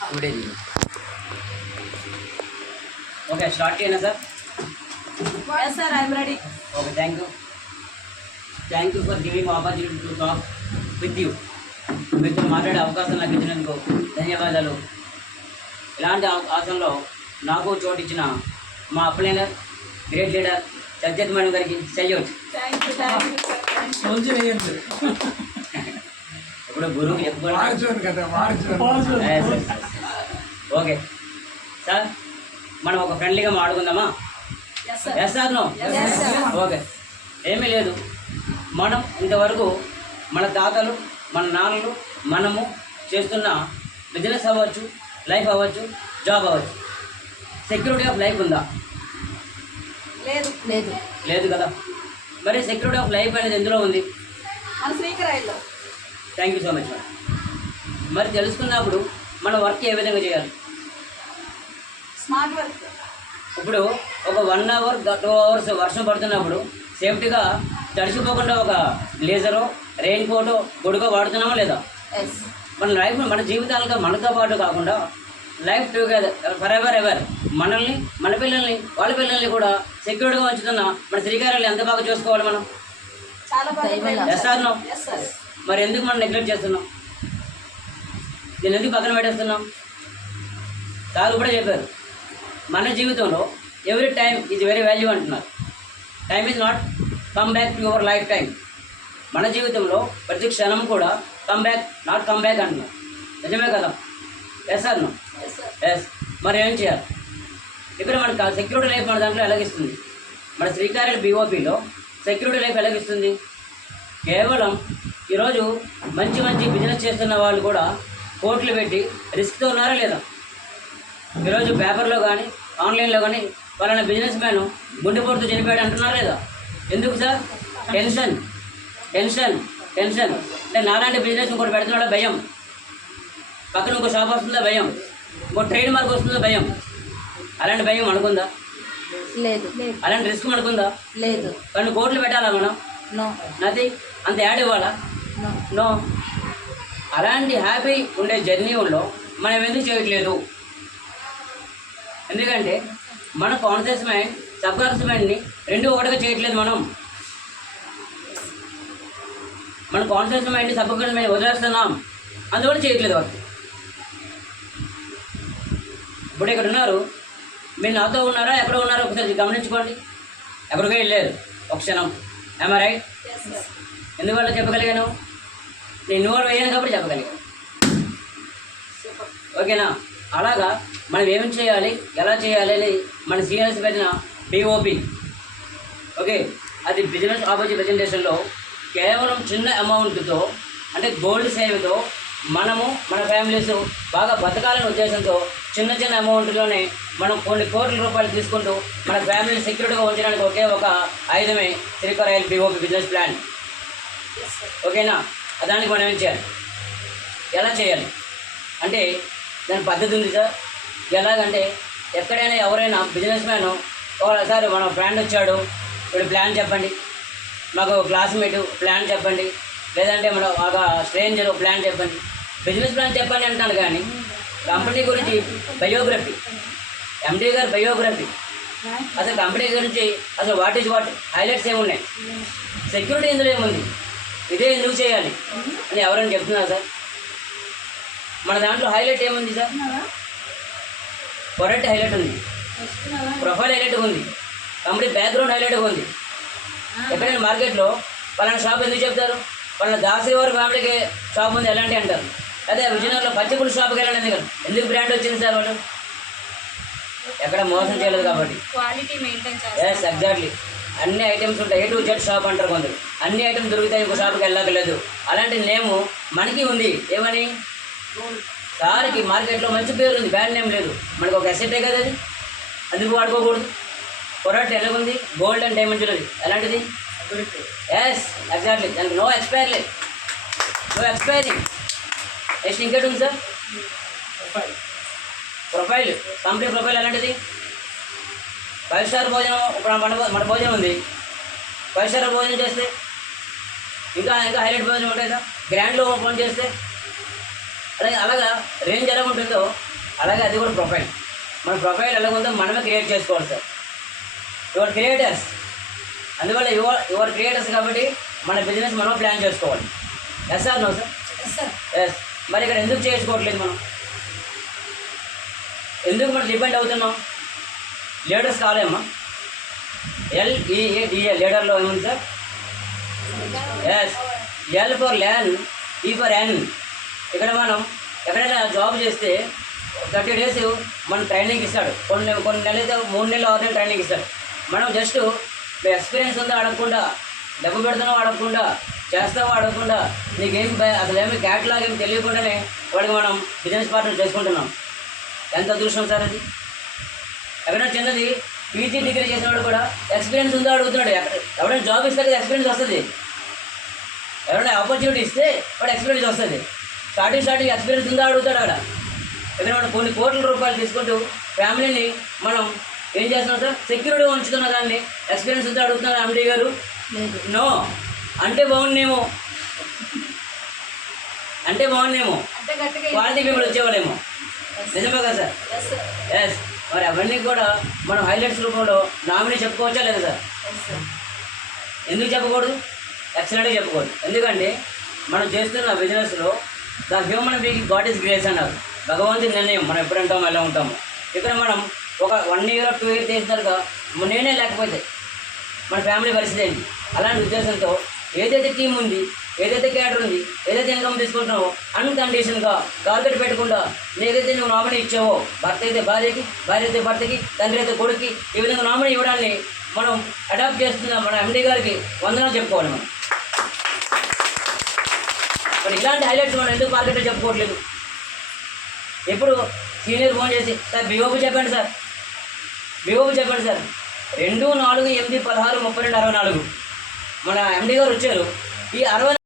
2 days. Okay, start here, sir. Yes, sir, I am ready. Okay, thank you. Thank you for giving opportunity to talk with you. మీతో మాట్లాడే అవకాశం నాకు ఇచ్చినందుకు ధన్యవాదాలు. ఇలాంటి అవకాశంలో నాకు చోటు ఇచ్చిన మా అప్లైనర్ గ్రేట్ లీడర్ సత్యత్ మేడం గారికి సెల్యూట్. Thank you, sir. ఇప్పుడు గురువుకి చెప్పుకోవాలి. ఓకే సార్, మనం ఒక ఫ్రెండ్లీగా మాట్లాడుకుందామా? Yes, sir. Yes sir? No? Yes, sir. Okay, ఏమీ లేదు. మనం ఇంతవరకు మన తాతలు, మన నాన్నలు, మనము చేస్తున్న బిజినెస్ అవ్వచ్చు, లైఫ్ అవ్వచ్చు, జాబ్ అవ్వచ్చు, సెక్యూరిటీ ఆఫ్ లైఫ్ ఉందా? లేదు. లేదు కదా. మరి సెక్యూరిటీ ఆఫ్ లైఫ్ అనేది ఎందులో ఉంది? మన శ్రీకరాయిలో. Thank you so much madam. మరి తెలుసుకున్నప్పుడు మన వర్క్ ఏ విధంగా చేయాలి? Smart work. ఇప్పుడు ఒక 1 hour 2 hours వర్షం పడుతున్నప్పుడు సేఫ్టీగా తడిసిపోకుండా ఒక లేజరో, రెయిన్ కోటో, గొడుగో వాడుతున్నామా లేదా? ఎస్. మన లైఫ్, మన జీవితాలుగా మనతో పాటు కాకుండా లైఫ్ టుగెదర్ ఫర్ ఎవర్ మనల్ని, మన పిల్లల్ని, వాళ్ళ పిల్లల్ని కూడా సెక్యూర్డ్గా ఉంచుతున్న మన శ్రీకారాన్ని ఎంత బాగా చూసుకోవాలి మనం? చాలా బాగా. Yes sir? No? Yes, sir. మరి ఎందుకు మనం నెగ్లెక్ట్ చేస్తున్నాం? దీన్ని ఎందుకు పక్కన పెట్టేస్తున్నాం? సార్ కూడా చెప్పారు, మన జీవితంలో every time is very value అంటున్నారు. Time is not come back to your life time. మన జీవితంలో ప్రతి క్షణం కూడా come back, not come back అంటున్నారు. నిజమే కదా? Yes sir? No? Yes, sir. Yes. మరి ఏం చేయాలి? ఇక్కడ మన సెక్యూరిటీ లైఫ్ మన దాంట్లో ఎలాగిస్తుంది? మన శ్రీకార్యాల బీఓపీలో సెక్యూరిటీ లైఫ్ ఎలాగిస్తుంది? కేవలం ఈరోజు మంచి బిజినెస్ చేస్తున్న వాళ్ళు కూడా కోట్లు పెట్టి రిస్క్తో ఉన్నారా లేదా? ఈరోజు పేపర్లో కానీ ఆన్లైన్లో కానీ వాళ్ళని బిజినెస్ మ్యాన్ గుండెపోటుతో చనిపోయాడు అంటున్నారా లేదా? ఎందుకు సార్? టెన్షన్. అంటే నాలాంటి బిజినెస్ ఇంకోటి పెడుతున్నాడా భయం, పక్కన ఇంకో షాప్ వస్తుందా భయం, ఇంకో ట్రేడ్ మార్క్ వస్తుందా భయం. అలాంటి భయం అనుకుందా? లేదు. అలాంటి రిస్క్ అనుకుందా? లేదు. కానీ కోట్లు పెట్టాలా మనం? నో. నథింగ్. అంత యాడ్ ఇవ్వాలా? నో. నో. అలాంటి హ్యాపీ ఉండే జర్నీలో మనం ఎందుకు చేయట్లేదు? ఎందుకంటే మన కాన్షియస్ మైండ్, సబ్ కాన్షియస్ మైండ్ని రెండు ఒకటిగా చేయట్లేదు మనం. మన conscious mind, subconscious mind వదిలేస్తున్నాం, అందువల్ల చేయట్లేదు వాళ్ళు. ఇప్పుడు ఇక్కడ ఉన్నారు, మీరు నాతో ఉన్నారా, ఎక్కడ ఉన్నారో ఒకసారి గమనించుకోండి. ఎక్కడికో వెళ్ళారు ఒక క్షణం. ఏమా రైట్? Yes, sir. ఎందువల్ల చెప్పగలిగాను? నేను ఇన్వాల్వ్ అయ్యాను కాబట్టి చెప్పగలిగాను. Super. ఓకేనా? అలాగా మనం ఏం చేయాలి, ఎలా చేయాలి అని మన సీనియర్స్ పెట్టిన డిఓపి. ఓకే, అది బిజినెస్ ఆపర్చునిటీ ప్రెజెంటేషన్లో కేవలం చిన్న అమౌంట్తో, అంటే గోల్డ్ సేవ్తో మనము మన ఫ్యామిలీస్ బాగా బతకాలనే ఉద్దేశంతో చిన్న అమౌంట్లోనే మనం కొన్ని కోట్ల రూపాయలు తీసుకుంటూ మన ఫ్యామిలీని సెక్యూరిటీగా ఉంచడానికి ఒకే ఒక ఆయుధమే శ్రీకరాయిల్ BOP business plan. Yes, sir. ఓకేనా? దానికి మనం ఏం చేయాలి, ఎలా చేయాలి అంటే దాని పద్ధతి ఉంది సార్. ఎలాగంటే ఎక్కడైనా ఎవరైనా బిజినెస్ మ్యాన్ ఒకసారి మన ఫ్రెండ్ వచ్చాడు, ఇప్పుడు ప్లాన్ చెప్పండి, మాకు క్లాస్మేట్ ప్లాన్ చెప్పండి, లేదంటే మన ఒక స్ట్రేంజర్ ప్లాన్ చెప్పండి, బిజినెస్ ప్లాన్ చెప్పండి అంటాను. కానీ కంపెనీ గురించి బయోగ్రఫీ, ఎండీ గారి బయోగ్రఫీ, అసలు కంపెనీ గురించి అసలు వాట్ హైలైట్స్ ఏమున్నాయి, సెక్యూరిటీ ఇందులో ఏముంది, ఇదే ఎందుకు చేయాలి అని ఎవరైనా చెప్తున్నారు సార్? మన దాంట్లో హైలైట్ ఏముంది సార్? ప్రొడక్ట్ హైలైట్ ఉంది, ప్రొఫైల్ హైలైట్ ఉంది, కంపెనీ బ్యాక్గ్రౌండ్ హైలైట్ ఉంది. ఎక్కడైనా మార్కెట్లో పలానా షాప్ ఎందుకు చెప్తారు? పలానా దాసి వారి ఫ్యామిలీకి షాప్ ఉంది ఎలాంటి అంటారు. అదే విజయనగరంలో పచ్చిపులు షాప్కి వెళ్ళండి, ఎందుకు బ్రాండ్ వచ్చింది సార్? వాళ్ళు ఎక్కడ మోసం చేయలేదు కాబట్టి. Quality maintain yes, exactly. అన్ని ఐటమ్స్ ఉంటాయి, A to Z షాప్ అంటారు కొందరు. అన్ని ఐటమ్స్ దొరుకుతాయి, ఇంకో షాప్కి వెళ్ళక్కర్లేదు. అలాంటి నేము మనకి ఉంది. ఏమని? సార్కి మార్కెట్లో మంచి పేరు ఉంది, బ్యాడ్ నేమ్ లేదు. మనకు ఒక అసెటే కదా అది, అందుకు వాడుకోకూడదు. ప్రొడక్ట్ ఎలాగుంది? Gold and diamond jewellery. ఎలాంటిది? Yes, exactly. దానికి నో ఎక్స్పైరీ లేదు, నో ఎక్స్పైరీ. నెక్స్ట్ ఇంకేటి ఉంది సార్? ప్రొఫైల్, కంపెనీ ప్రొఫైల్ ఎలాంటిది? 5 స్టార్ భోజనం. ఇప్పుడు మన భోజనం ఉంది, 5 స్టార్ భోజనం చేస్తే ఇంకా హైలైట్ భోజనం ఉంటాయి సార్. గ్రాండ్లో ఫోన్ చేస్తే అలాగా రేంజ్ ఎలా ఉంటుందో అలాగే అది కూడా ప్రొఫైల్. మన ప్రొఫైల్ ఎలా ఉందో మనమే క్రియేట్ చేసుకోవాలి సార్. యువర్ క్రియేటర్స్, అందువల్ల యువర్ క్రియేటర్స్ కాబట్టి మన బిజినెస్ మనం ప్లాన్ చేసుకోవాలి. Yes sir, no sir? Yes sir. Yes. మరి ఇక్కడ ఎందుకు చేసుకోవట్లేదు మనం? ఎందుకు మనం డిపెండ్ అవుతున్నాం? లీడర్స్ కాలేమ్మా. LEADA లీడర్లో ఏముంది సార్? ఎస్. L ఫర్ ల్యాన్, E ఫర్ ఎన్. ఇక్కడ మనం ఎక్కడైనా జాబ్ చేస్తే 30 days మనం ట్రైనింగ్ ఇస్తాడు. కొన్ని నెలలు అయితే 3 నెలలు 6 నెలలు ట్రైనింగ్ ఇస్తాడు. మనం జస్ట్ ఎక్స్పీరియన్స్ ఉందో అడగకుండా, డబ్బు పెడుతున్నావు అడగకుండా, చేస్తావో అడగకుండా, నీకేం అసలు ఏమి క్యాట్లాగ్ ఏమి తెలియకుండానే వాడికి మనం బిజినెస్ పార్ట్నర్ చేసుకుంటున్నాం. ఎంత అదృష్టం సార్ అది. ఎక్కడైనా చిన్నది PG డిగ్రీ చేసినవాడు కూడా ఎక్స్పీరియన్స్ ఉందో అడుగుతున్నాడు. ఎవరైనా జాబ్ ఇస్తే కదా ఎక్స్పీరియన్స్ వస్తుంది. ఎవరైనా ఆపర్చునిటీ ఇస్తే వాడు ఎక్స్పీరియన్స్ వస్తుంది. స్టార్టింగ్ ఎక్స్పీరియన్స్ ఉందో అడుగుతాడు. అక్కడ ఇక్కడ మనం కొన్ని కోట్ల రూపాయలు తీసుకుంటూ ఫ్యామిలీని మనం ఏం చేస్తున్నాం సార్? సెక్యూరిటీ ఉంచుతున్న దాన్ని ఎక్స్పీరియన్స్ ఉందో అడుగుతున్నారు MD గారు. నో అంటే బాగుండేమో, అంటే గట్టిగా క్వాలిటీ పీపుల్ వచ్చేవాళ్ళేమో. నిజమే కదా సార్? Yes sir. ఎస్. మరి అవన్నీ కూడా మనం హైలైట్స్ రూపంలో నామినీ చెప్పుకోవచ్చా లేదా సార్? Yes sir. ఎందుకు చెప్పకూడదు? ఎక్సలెంట్గా చెప్పకూడదు. ఎందుకంటే మనం చేస్తున్న బిజినెస్లో the human being God is grace అన్నారు. భగవంతుని నిర్ణయం మనం ఎప్పుడు ఉంటామో ఎలా ఉంటాము. ఇక్కడ మనం ఒక 1 year 2 years చేసినారుగా నేనే లేకపోతే మన ఫ్యామిలీ పరిస్థితి ఏంటి? అలాంటి ఉద్దేశంతో ఏదైతే టీం ఉంది, ఏదైతే క్యాడర్ ఉంది, ఏదైతే ఇన్కమ్ తీసుకుంటున్నావో అన్కండిషన్గా టార్గెట్ పెట్టకుండా ఏదైతే నువ్వు నామినీ ఇచ్చావో, భర్త అయితే భార్యకి, భార్య అయితే భర్తకి, తండ్రి అయితే కొడుక్కి, ఈ విధంగా నామినీ ఇవ్వడాన్ని మనం అడాప్ట్ చేస్తున్న మన MD గారికి వందనాలు చెప్పుకోవాలి. మనం మరి ఇలాంటి హైలైట్స్ మనం ఎందుకు మార్కెట్లో చెప్పుకోవట్లేదు? ఎప్పుడు సీనియర్ ఫోన్ చేసి సార్ BOP చెప్పండి సార్, BOP చెప్పండి సార్. 2, 4, 8, 16, 32, 64 మన MD గారు వచ్చారు. ఈ 60